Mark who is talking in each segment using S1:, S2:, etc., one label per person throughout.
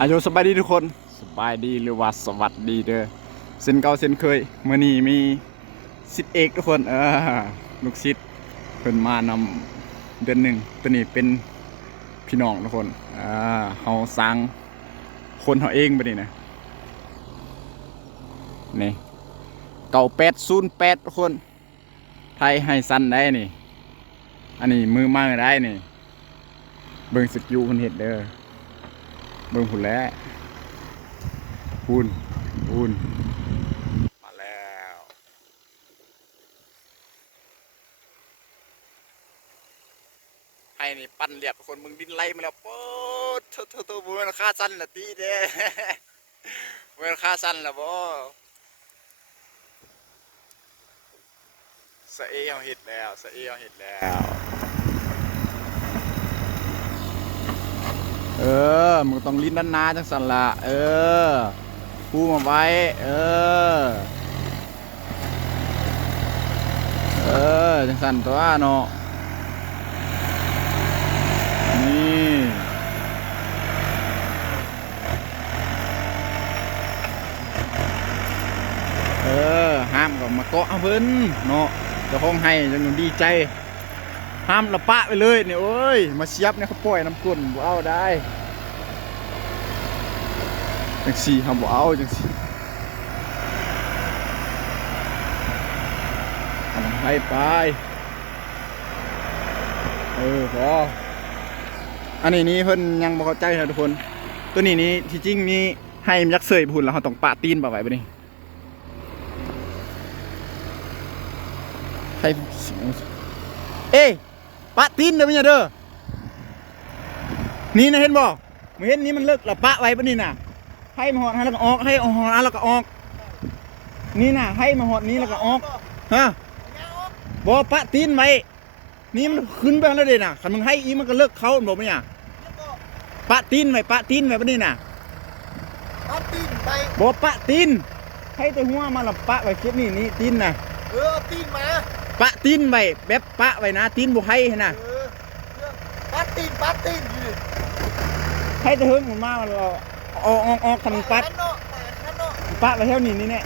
S1: อายุสบายดีทุกคนสบายดีหรือว่าสวัสดีเด้อเส้นเก่าเส้นเคยมื่อนี้มีสิทธิเอกทุกคนเออลูกศิษย์เพิ่นมานำเดือนหนึ่งตัวนี้เป็นพี่น้องทุกคนอ่าเฮาสร้างคนเฮาเองบัดนี้นะนี่เก่าแปดศูนย์แปดทุกคน ไทยให้สั้นได้นี่ อันนี้มือมากได้นี่ เบิ่งสกิลคนเห็ดเด้อ เบิ่งหุ่นแล้วหุ่นหุ่นมาแล้วไอ้นี่ปั้นเรียบคนมึงดินไล่มาแล้วป๊ดโทษโทษโทษมึงมันค่าสั้นละตีเด้มึงมันค่าสั้นละบ่สะเอเอาเห็ดแล้วสะเอเอาเห็ดแล้ว เออ มึงต้องลิ้นด้านหน้าจังสันละเออพูมาไว้ เออ เออ จังสันตัวเนาะนี่เออ ห้ามก็มาเกาะเพิ่นเนาะจะคงให้จังดีใจ ห้ามละปะไปเลยเนี่ยโอ้ย มาเชียบเนี่ยเขาปล่อยน้ำก้นบ่เอาได้จังสี่ห้ามบ่เอาจังสี่เอาไปไปเออพออันนี้นี่เพิ่นยังบ่เข้าใจนะทุกคน ตัวนี้นี่ที่จริงนี่ให้มันยักเสยพุ่นแล้วเขาต้องปะตีนปะไว้ปะนี่ให้เอ้ย ปะตีนเด้อพี่เด้อนี่นะเห็นบ่มึงเห็นนี่มันเลิกและปะไว้ปะนี่น่ะให้มาหอดให้แล้วก็ออกให้เอาหอดแล้วก็ออก นี่น่ะให้มาหอดนี้แล้วก็ออกฮะบ่ปะตีนไว้นี่มันขึ้นไปแล้วเด้น่ะคันมึงให้อีมันก็เลิกเขาบ่ไหมอะปะตีนไว้ปะตีนไว้ปะนี่น่ะ
S2: เอาตีนไป
S1: บ่ปะตีนให้แต่หัวมาและปะไว้คลิปนี้นี่ตีนน่ะ
S2: เออเอาตีนมา
S1: ปะตีนไว้แบบปะไว้นะตีนบ่ให้นะ
S2: เออเรื่องปัดตีนปัดตีนอยู่ดิ
S1: ให้แต่เฮิงมันมาเราออกออกออกคันปัด
S2: ข้างนอกมาข้างนอก
S1: ปะไปเท่านี้นี่แน่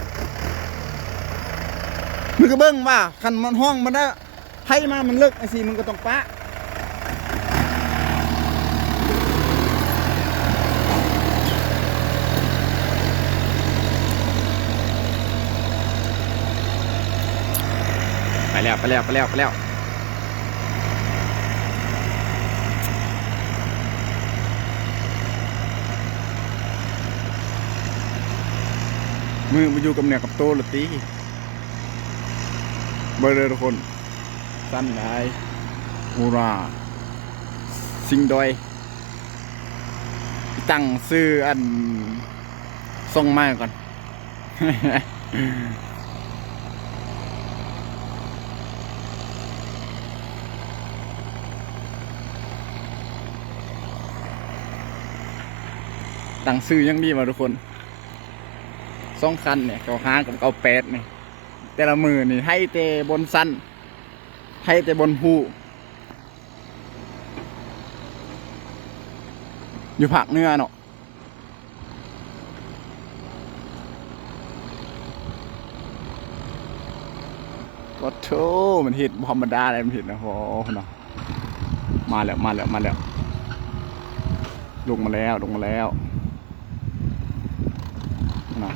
S1: มึงก็เบิ้งว่าคันมันห้องมันได้ให้มามันเลิกไอ้สิมึงก็ต้องปะ แล้วไปแล้วไปแล้วไปแล้วมือมาอยู่กับเนี่ยกับโตละตีเบอร์เลยทุกคนสั้นได้ฮูราสิงดอย ตั้งซื้ออันส่งมาก่อน ตั้งซื้อยังดีมาทุกคนสองคันเนี่ยเก้าห้ากับเก้าแปดเนี่ยแต่ละมือนี่ให้แต่บนสั้นให้แต่บนหูอยู่ภาคเนื้อเนาะวัดโธมันห็ดธรรมดาเลยมันห็ดนะโอ้เนาะมาแล้วมาแล้วมาแล้วลงมาแล้วลงมาแล้ว นะ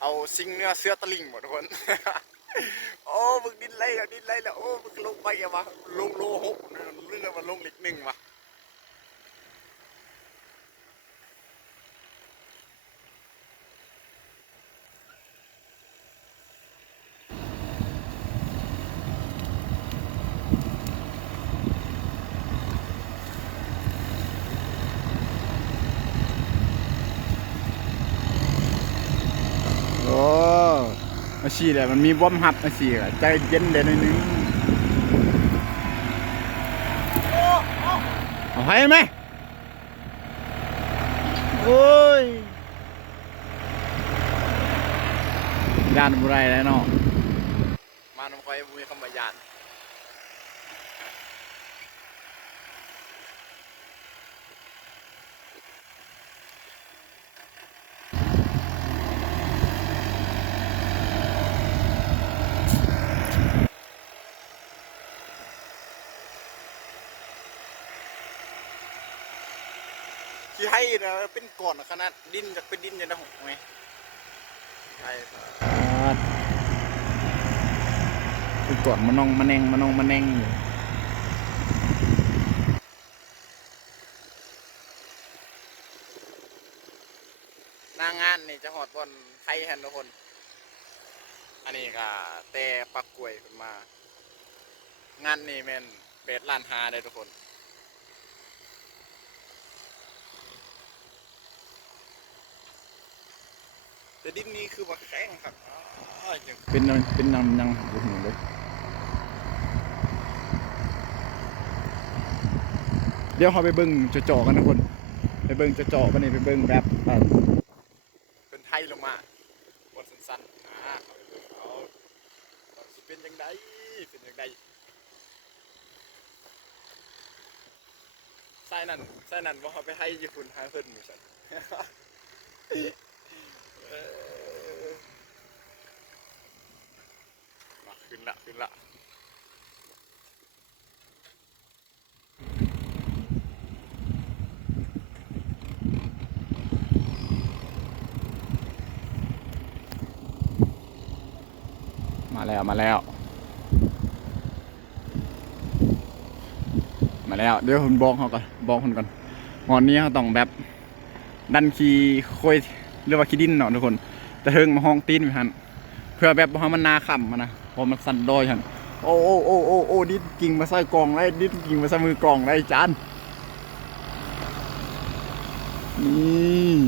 S1: เอาซิงเนื้อเสื้อตะลิงหมดทุกคน โอ้มึงดินไล่แล้วดินไล่แล้วโอ้มึงลงไปอะวะลงโลหกเรื่องมันลงอีกหนึ่งวะโอ้ ฉี่เลยมันมีบอมหับมาชีอะใจเย็นเดี๋ยนิดนึงเอาให้ไหมโอ้ยยานบุไรแล้วเนาะมาน้ำไฟบุยคำว่ายาน ที่ให้นะเป็นก่อนขนาดดินจากเป็นดินจะได้หกไหมใช่เป็นก่อนมานองมาแนงมานองมาแนงอยู่หนางานนี่จะหอดบนไทยแฮนทุกคน อันนี้ก็แต่ปักกล้วยขึ้นมา งานนี่แม่นเป็ดล้านหาได้ทุกคน แต่ดินนี้คือว่าแข็งครับอ้ายยังเป็นยังเป็นยังยังบุหนูเลยเดี๋ยวเขาไปเบิ้งจะจ่อๆกันทุกคน ไปเบิ้งจะจ่อๆกันนี่ไปเบิ้งแบบอ่าเป็นไทยลงมาบนสั้นๆอ่าเขาไปเบิ่งเอาว่าสิเป็นยังไงเป็นยังไงใส่นั่นใส่นั่นว่าเขาไปให้ญี่ปุ่นหาเพิ่นมีสันเออ มาขึ้นละขึ้นละมาแล้วมาแล้ว มาแล้ว เดี๋ยวผมบอกเขาก่อนบอกคนก่อนงอนนี้เขาต้องแบบดันคีค่อย เรียกว่าขี้ดินเนาะทุกคน แต่เฮิงมาห้องตีนไปหันเพื่อแบบบ่ให้มันนาขำอะนะพอมันสั่นดอยหันโอ้โอ้โอ้โอ้โอ้ดินกิ่งมาใส่กล่องได้ดินกิ่งมาใส่มือกล่องได้จานนี่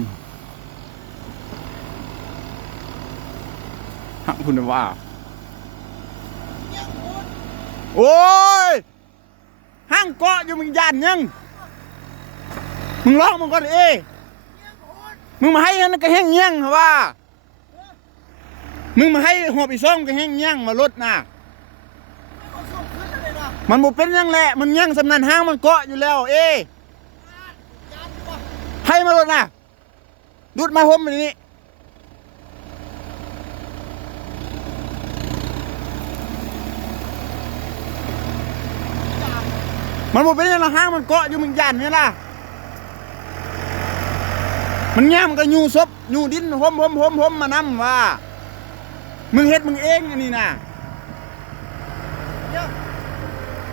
S1: หักคุณว่าโอ้ยห้างเกาะอยู่มึงยานยังมึงร้องมึงก่อนเอ้ มึงมาให้นั่นก็แห้งเงี้ยงว่า มึงมาให้หอบอีซ่องก็แห้งเงี้ยงมารถน่ะ
S2: เอาส่งขึ้นเลยนะ
S1: มันบ่เป็นยังแหละ มันเงี้ยงสำนันห้างมันเกาะอยู่แล้ว เอ้
S2: ย
S1: ให้มารถน่ะดูดมาผมอันนี้มันบ่เป็นยังหรอกห้างมันเกาะอยู่มึงยันนี่ล่ะ มันแง่มันก็ยูซบยูดินหมหมหมหมมานำว่า มึงเฮ็ดมึงเองอันนี้น่ะ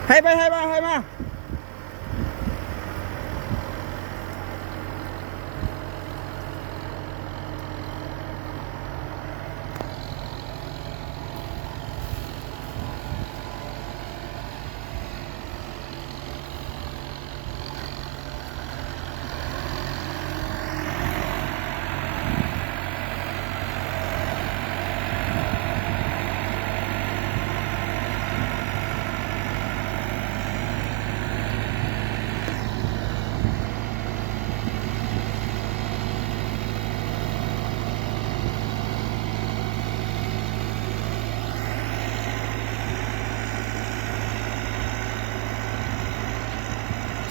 S1: ให้ไปให้มาให้มา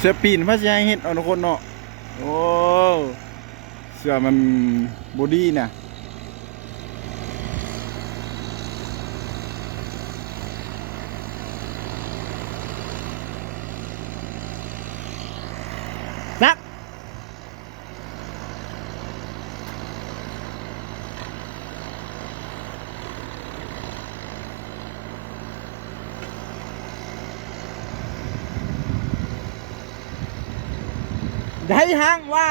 S1: สือปีนพระชายเห็ดเอาทุกคนเนาะโอ้เสือมันบอดี้เนี่ย ได้ห้างว่า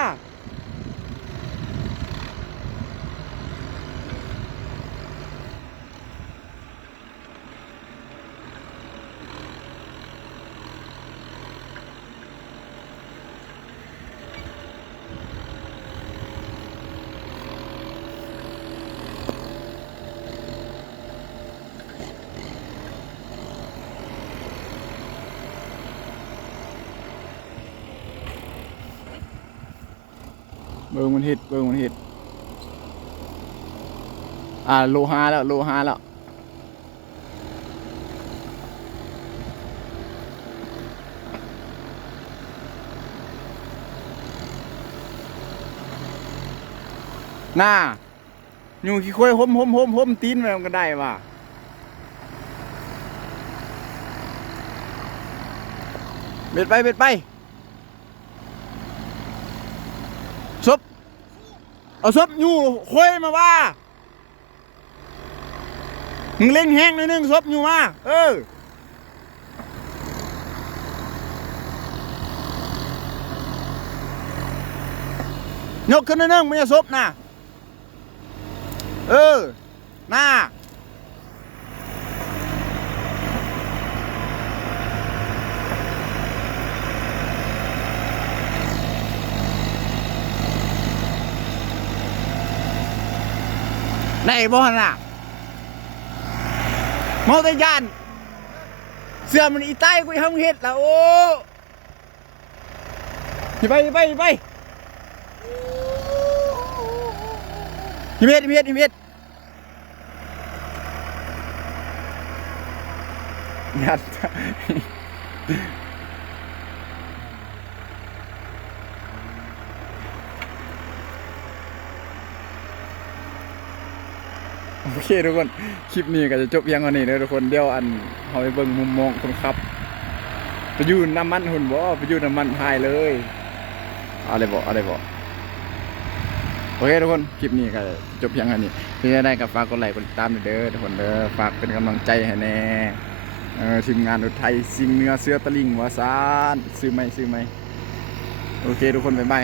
S1: เบิ่งมันเห็ดเบิ่งมันเห็ดอ่าโลหะแล้วโลหะแล้วน่าอยู่ขี้ค่อยห่มห่มห่มห่มตีนไว้มันก็ได้ว่ะเบ็ดไปเบ็ดไป ซบ เอาซบอยู่คุยมาว่ามึงเล่งแห้งหน่อยนึงซบอยู่มาเออยกขึ้นหน่อยนึงไม่จะซบนะเออหน้า ได้บ่น่ะเมาแต่ยาน เสื้อมันอีใต้กูทำเฮ็ดแล้วโอ้หิไปไปไปหิเม็ดหิเม็ดหิเม็ดยัด โอเคทุกคน คลิปนี้ก็จะจบเพียงเท่านี้เลยทุกคนเดี๋ยวอันเอาไปเบิ่งมุมมองคนขับไปยู่น้ำมันหุ่นบ่ไปยู่น้ำมันพายเลยอะไรบ่อะไรบ่โอเคทุกคน คลิปนี้ก็จบเพียงเท่านี้ที่จะได้กับฝากกดไลค์กดติดตามด้วยเด้อทุกคนเด้อฝากเป็นกำลังใจให้แน่ทีมงานอุทัยซิงเนื้อเสื้อตะลิงวาซานซื้อไหมซื้อไหมโอเคทุกคนบ๊ายบาย